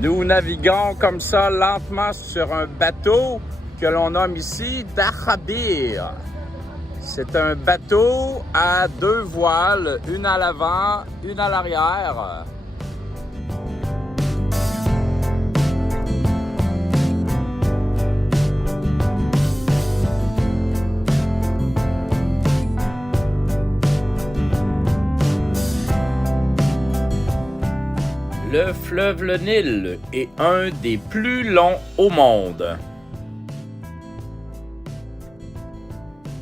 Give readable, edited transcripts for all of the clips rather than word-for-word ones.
Nous naviguons comme ça lentement sur un bateau que l'on nomme ici Dahabir. C'est un bateau à 2 voiles, une à l'avant, une à l'arrière. Le fleuve le Nil est un des plus longs au monde.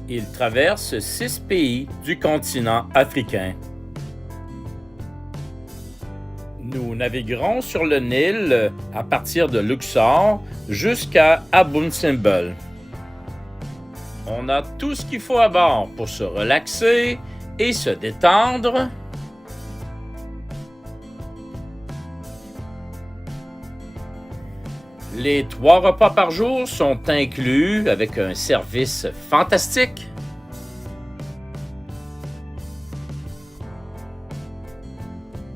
Il traverse 6 pays du continent africain. Nous naviguerons sur le Nil à partir de Luxor jusqu'à Abu Simbel. On a tout ce qu'il faut à bord pour se relaxer et se détendre. Les 3 repas par jour sont inclus avec un service fantastique.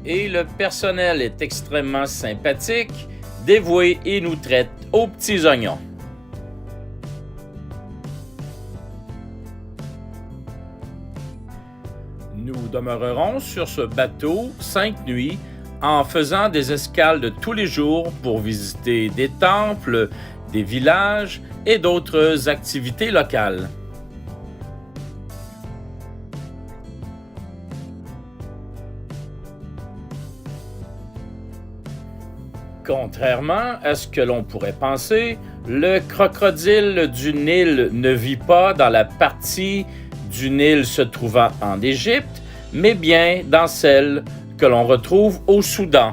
Et le personnel est extrêmement sympathique, dévoué et nous traite aux petits oignons. Nous demeurerons sur ce bateau 5 nuits en faisant des escales de tous les jours pour visiter des temples, des villages et d'autres activités locales. Contrairement à ce que l'on pourrait penser, le crocodile du Nil ne vit pas dans la partie du Nil se trouvant en Égypte, mais bien dans celle que l'on retrouve au Soudan.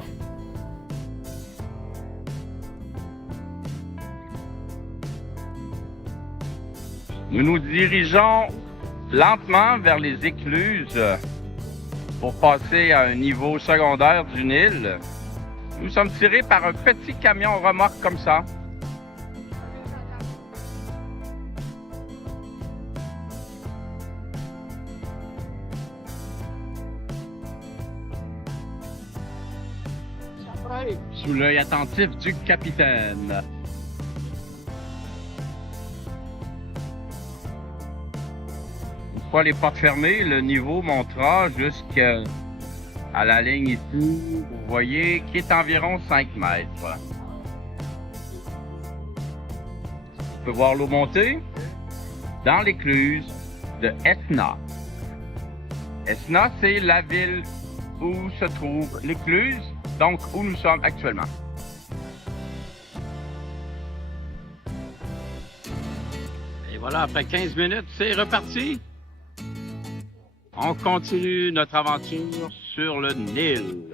Nous nous dirigeons lentement vers les écluses pour passer à un niveau secondaire du Nil. Nous sommes tirés par un petit camion remorque comme ça. Sous l'œil attentif du capitaine. Une fois les portes fermées, le niveau montera jusqu'à la ligne ici, vous voyez, qui est environ 5 mètres. On peut voir l'eau monter dans l'écluse de Esna. Esna, c'est la ville où se trouve l'écluse, donc où nous sommes actuellement. Et voilà, après 15 minutes, c'est reparti. On continue notre aventure sur le Nil.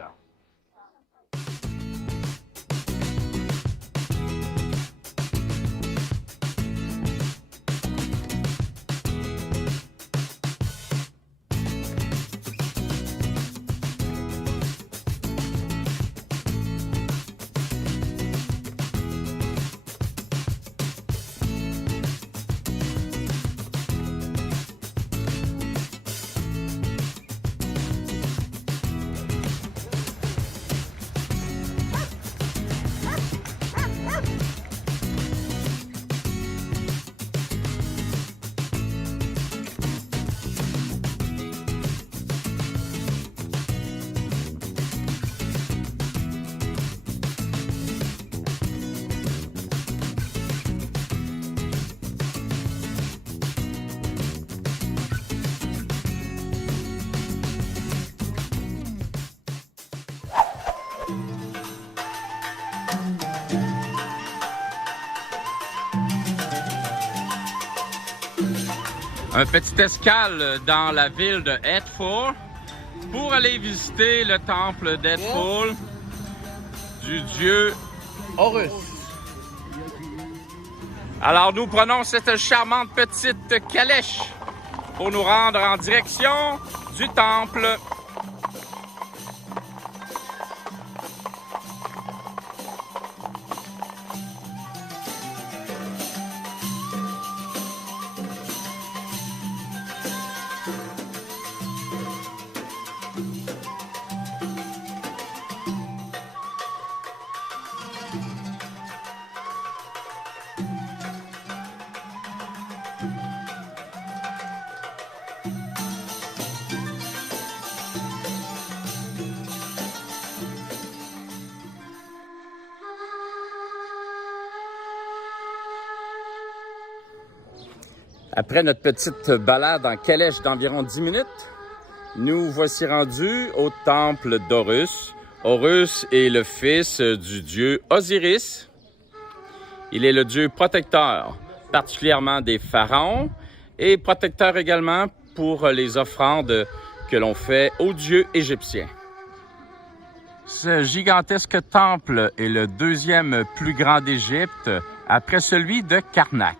Un petit escale dans la ville de Edfu pour aller visiter le temple d'Edfu du dieu Horus. Alors nous prenons cette charmante petite calèche pour nous rendre en direction du temple. Après notre petite balade en calèche d'environ 10 minutes, nous voici rendus au temple d'Horus. Horus est le fils du dieu Osiris. Il est le dieu protecteur, particulièrement des pharaons, et protecteur également pour les offrandes que l'on fait aux dieux égyptiens. Ce gigantesque temple est le deuxième plus grand d'Égypte, après celui de Karnak.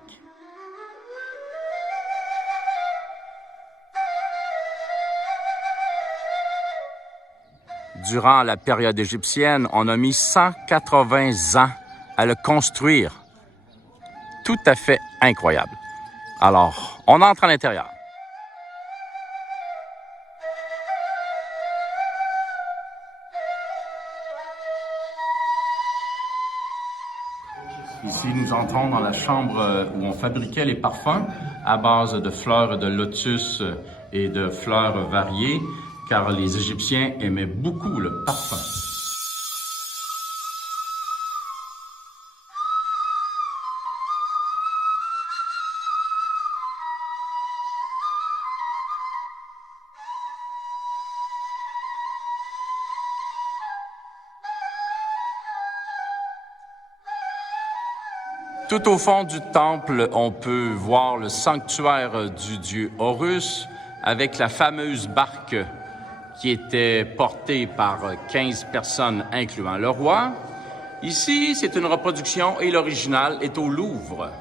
Durant la période égyptienne, on a mis 180 ans à le construire. Tout à fait incroyable. Alors, on entre à l'intérieur. Ici, nous entrons dans la chambre où on fabriquait les parfums à base de fleurs de lotus et de fleurs variées, car les Égyptiens aimaient beaucoup le parfum. Tout au fond du temple, on peut voir le sanctuaire du dieu Horus avec la fameuse barque qui était portée par 15 personnes, incluant le roi. Ici, c'est une reproduction et l'original est au Louvre.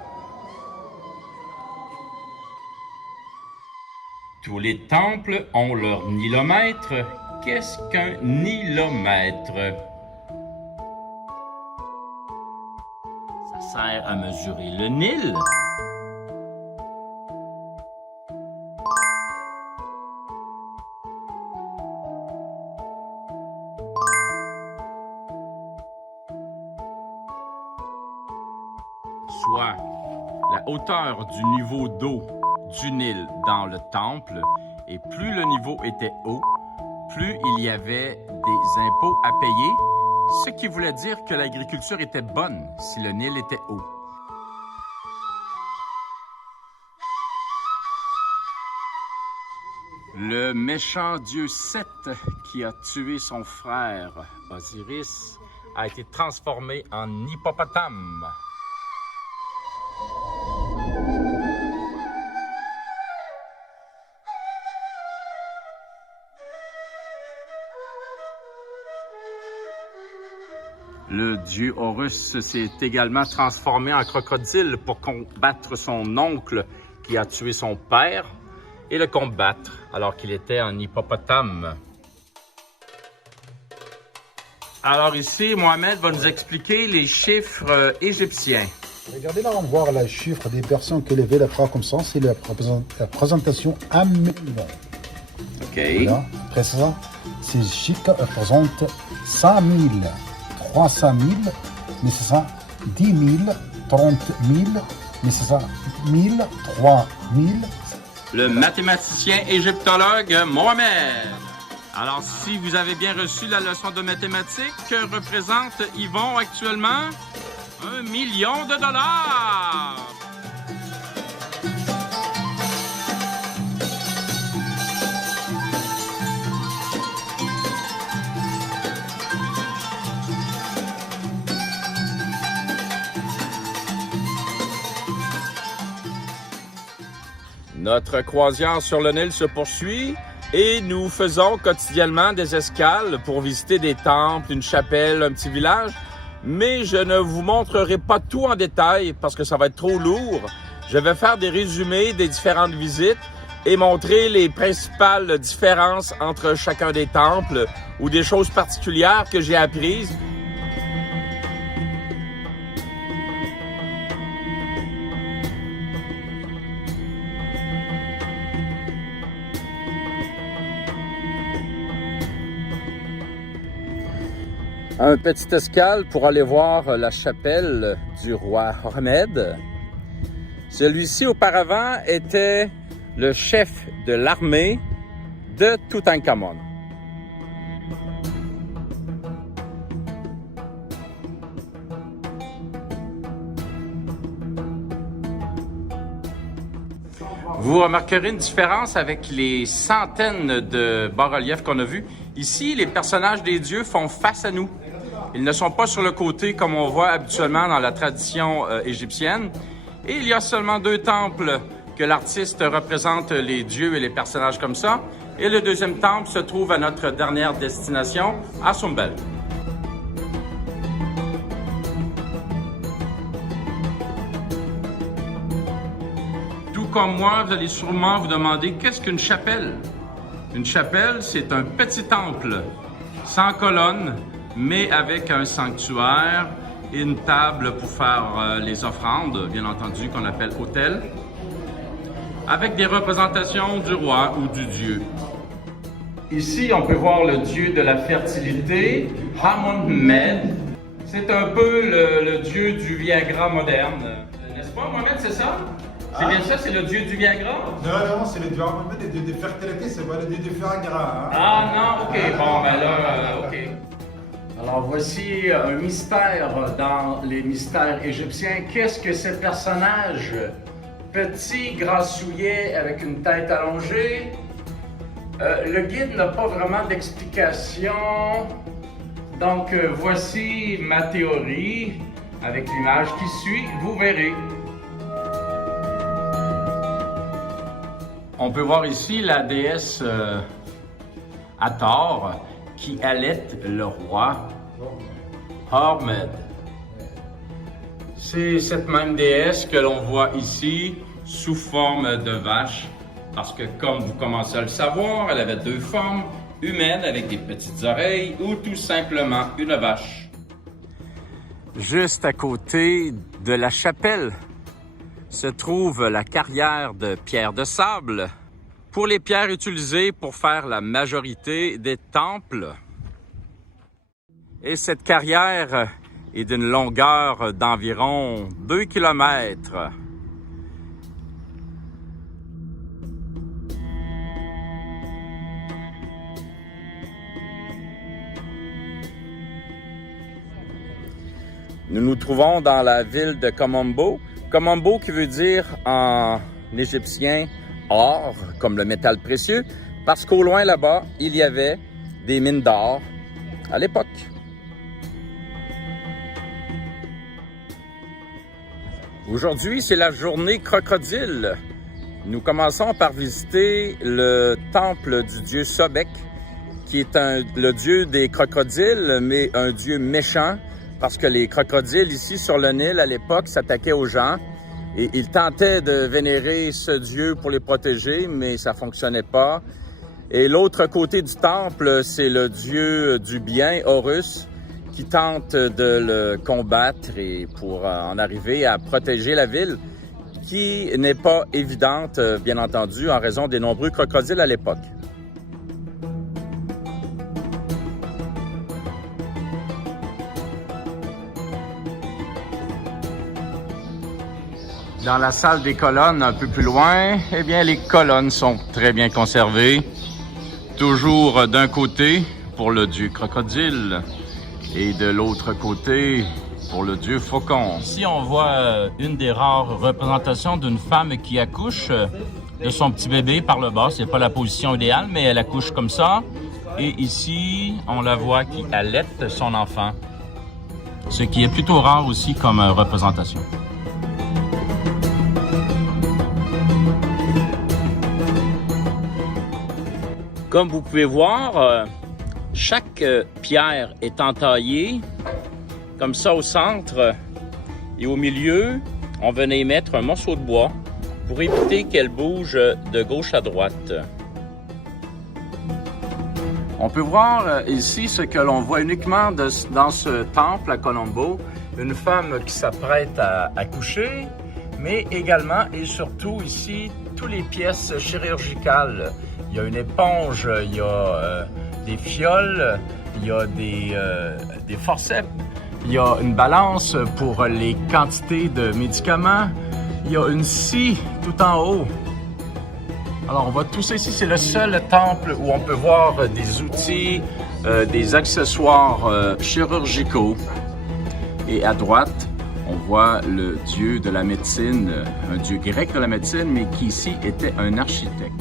Tous les temples ont leur nilomètre. Qu'est-ce qu'un nilomètre? Ça sert à mesurer le Nil. Soit la hauteur du niveau d'eau du Nil dans le temple, et plus le niveau était haut, plus il y avait des impôts à payer, ce qui voulait dire que l'agriculture était bonne si le Nil était haut. Le méchant dieu Seth, qui a tué son frère Osiris, a été transformé en hippopotame. Le dieu Horus s'est également transformé en crocodile pour combattre son oncle qui a tué son père et le combattre alors qu'il était un hippopotame. Alors ici, Mohamed va nous expliquer les chiffres égyptiens. Regardez là, on voit les chiffres des personnes qui levaient la bras comme ça, c'est la présentation en millions. OK. Voilà. Après ça, ces chiffres représentent 100 000. 300 000, mais c'est ça, 10 000, 30 000, mais c'est ça, 1000, 3 000. Le mathématicien égyptologue Mohamed. Alors, si vous avez bien reçu la leçon de mathématiques, que représente Yvon actuellement? 1 million de dollars! Notre croisière sur le Nil se poursuit et nous faisons quotidiennement des escales pour visiter des temples, une chapelle, un petit village. Mais je ne vous montrerai pas tout en détail parce que ça va être trop lourd. Je vais faire des résumés des différentes visites et montrer les principales différences entre chacun des temples ou des choses particulières que j'ai apprises. Un petit escale pour aller voir la chapelle du roi Hormed. Celui-ci, auparavant, était le chef de l'armée de Toutankhamon. Vous remarquerez une différence avec les centaines de bas-reliefs qu'on a vus. Ici, les personnages des dieux font face à nous. Ils ne sont pas sur le côté comme on voit habituellement dans la tradition égyptienne. Et il y a seulement 2 temples que l'artiste représente les dieux et les personnages comme ça. Et le deuxième temple se trouve à notre dernière destination, à Sumbel. Tout comme moi, vous allez sûrement vous demander qu'est-ce qu'une chapelle? Une chapelle, c'est un petit temple, sans colonne, mais avec un sanctuaire et une table pour faire les offrandes, bien entendu, qu'on appelle autel, avec des représentations du roi ou du dieu. Ici, on peut voir le dieu de la fertilité, Amun-Med. C'est un peu le dieu du Viagra moderne. N'est-ce pas, Mohamed, c'est ça? C'est bien ça, c'est le dieu du Viagra? Non, c'est le dieu de fertilité, c'est pas le dieu du Viagra. Hein. Ah non, ok, bon, ben là, ok. Alors voici un mystère dans les mystères égyptiens. Qu'est-ce que ces personnages? Petit, grassouillet, avec une tête allongée. Le guide n'a pas vraiment d'explication. Donc voici ma théorie avec l'image qui suit, vous verrez. On peut voir ici la déesse Hathor qui allaite le roi Hormed. C'est cette même déesse que l'on voit ici sous forme de vache, parce que comme vous commencez à le savoir, elle avait 2 formes, humaine avec des petites oreilles ou tout simplement une vache. Juste à côté de la chapelle se trouve la carrière de pierre de sable pour les pierres utilisées pour faire la majorité des temples. Et cette carrière est d'une longueur d'environ 2 km. Nous nous trouvons dans la ville de Komombo. Komombo qui veut dire en égyptien or, comme le métal précieux, parce qu'au loin là-bas, il y avait des mines d'or à l'époque. Aujourd'hui, c'est la journée crocodile. Nous commençons par visiter le temple du dieu Sobek, qui est le dieu des crocodiles, mais un dieu méchant, parce que les crocodiles ici sur le Nil, à l'époque, s'attaquaient aux gens et ils tentaient de vénérer ce dieu pour les protéger, mais ça fonctionnait pas. Et l'autre côté du temple, c'est le dieu du bien, Horus, qui tente de le combattre et pour en arriver à protéger la ville, qui n'est pas évidente, bien entendu, en raison des nombreux crocodiles à l'époque. Dans la salle des colonnes, un peu plus loin, eh bien, les colonnes sont très bien conservées. Toujours d'un côté pour le dieu crocodile et de l'autre côté pour le dieu faucon. Ici, on voit une des rares représentations d'une femme qui accouche de son petit bébé par le bas. C'est pas la position idéale, mais elle accouche comme ça. Et ici, on la voit qui allaite son enfant, ce qui est plutôt rare aussi comme représentation. Comme vous pouvez voir, chaque pierre est entaillée, comme ça au centre, et au milieu, on venait y mettre un morceau de bois pour éviter qu'elle bouge de gauche à droite. On peut voir ici ce que l'on voit uniquement dans ce temple à Colombo, une femme qui s'apprête à accoucher, mais également et surtout ici, toutes les pièces chirurgicales. Il y a une éponge, il y a des fioles, il y a des forceps, il y a une balance pour les quantités de médicaments, il y a une scie tout en haut. Alors on voit tout ça ici, c'est le seul temple où on peut voir des outils, des accessoires chirurgicaux. Et à droite, On voit le dieu de la médecine, un dieu grec de la médecine, mais qui ici était un architecte.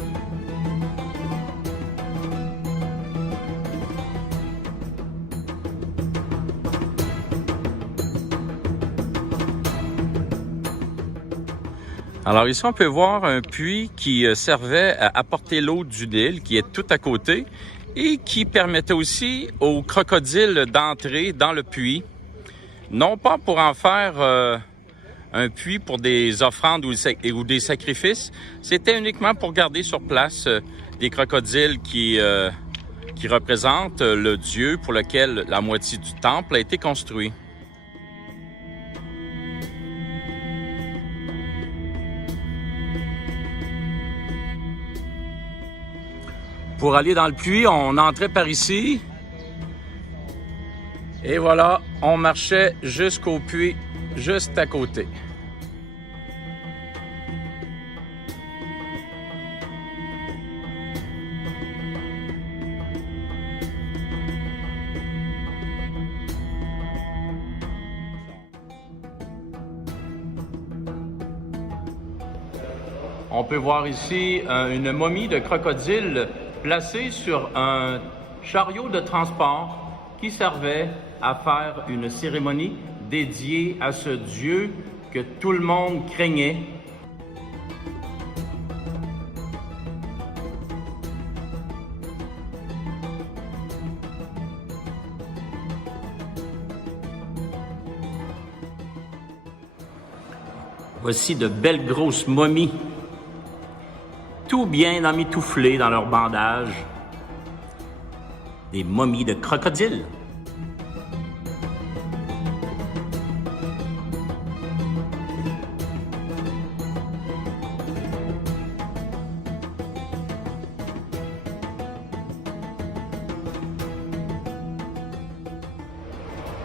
Alors ici, on peut voir un puits qui servait à apporter l'eau du Nil, qui est tout à côté, et qui permettait aussi aux crocodiles d'entrer dans le puits, non pas pour en faire un puits pour des offrandes ou des sacrifices, c'était uniquement pour garder sur place des crocodiles qui représentent le dieu pour lequel la moitié du temple a été construit. Pour aller dans le puits, on entrait par ici. Et voilà, on marchait jusqu'au puits, juste à côté. On peut voir ici une momie de crocodile placée sur un chariot de transport qui servait à faire une cérémonie dédiée à ce dieu que tout le monde craignait. Voici de belles grosses momies, tout bien emmitouflées dans leur bandage. Des momies de crocodiles.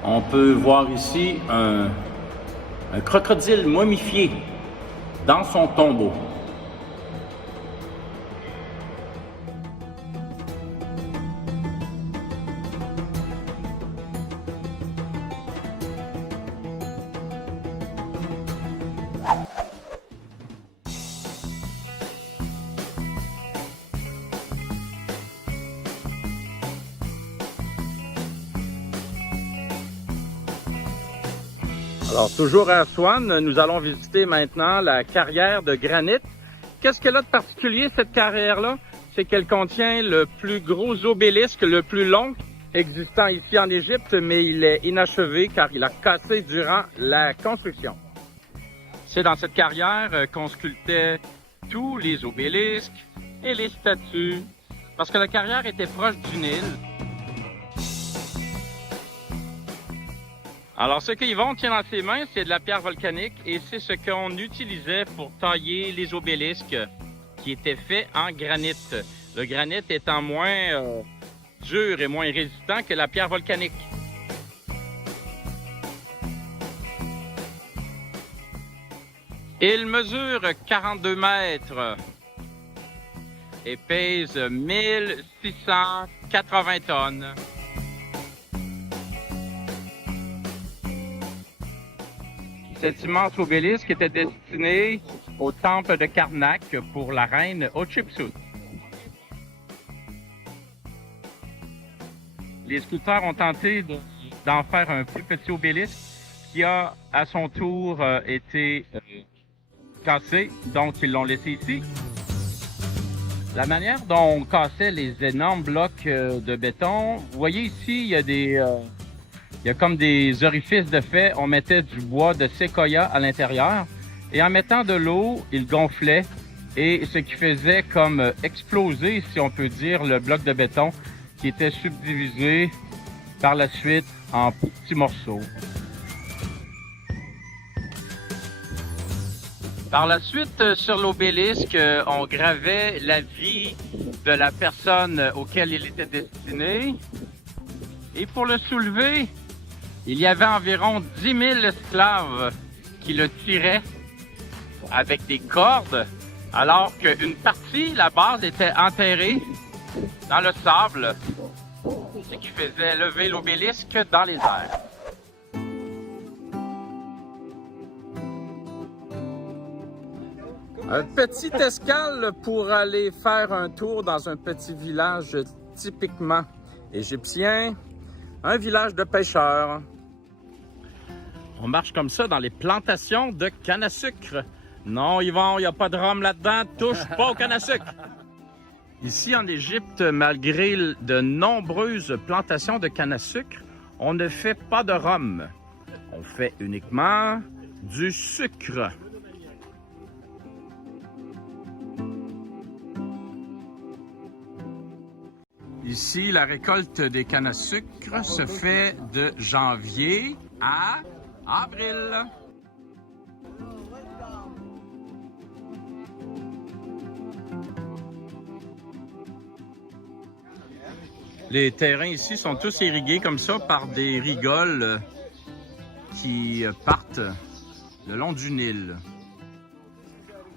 On peut voir ici un crocodile momifié dans son tombeau. Alors, toujours à Aswan, nous allons visiter maintenant la carrière de granit. Qu'est-ce qu'elle a de particulier, cette carrière-là? C'est qu'elle contient le plus gros obélisque, le plus long existant ici en Égypte, mais il est inachevé car il a cassé durant la construction. C'est dans cette carrière qu'on sculptait tous les obélisques et les statues, parce que la carrière était proche du Nil. Alors, ce qu'Yvon tient dans ses mains, c'est de la pierre volcanique et c'est ce qu'on utilisait pour tailler les obélisques qui étaient faits en granit. Le granit étant moins dur et moins résistant que la pierre volcanique. Il mesure 42 mètres et pèse 1680 tonnes. Cet immense obélisque était destiné au temple de Karnak pour la reine Hatshepsut. Les sculpteurs ont tenté d'en faire un plus petit obélisque qui a à son tour été cassé, donc ils l'ont laissé ici. La manière dont on cassait les énormes blocs de béton, vous voyez ici, il y a comme des orifices de fait. On mettait du bois de séquoia à l'intérieur et en mettant de l'eau, il gonflait et ce qui faisait comme exploser, si on peut dire, le bloc de béton qui était subdivisé par la suite en petits morceaux. Par la suite, sur l'obélisque, on gravait la vie de la personne auquel il était destiné. Et pour le soulever, il y avait environ 10 000 esclaves qui le tiraient avec des cordes, alors qu'une partie, la base, était enterrée dans le sable, ce qui faisait lever l'obélisque dans les airs. Un petit escale pour aller faire un tour dans un petit village typiquement égyptien, un village de pêcheurs. On marche comme ça dans les plantations de canne à sucre. Non, Yvon, il n'y a pas de rhum là-dedans, touche pas au canne à sucre. Ici en Égypte, malgré de nombreuses plantations de canne à sucre, on ne fait pas de rhum. On fait uniquement du sucre. Ici, la récolte des cannes à sucre se fait de janvier à avril. Les terrains ici sont tous irrigués comme ça par des rigoles qui partent le long du Nil.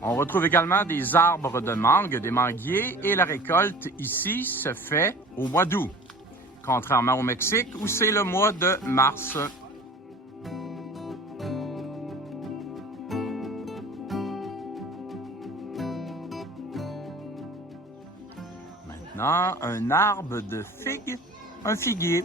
On retrouve également des arbres de mangue, des manguiers, et la récolte ici se fait au mois d'août, contrairement au Mexique où c'est le mois de mars. Maintenant, un arbre de figues, un figuier.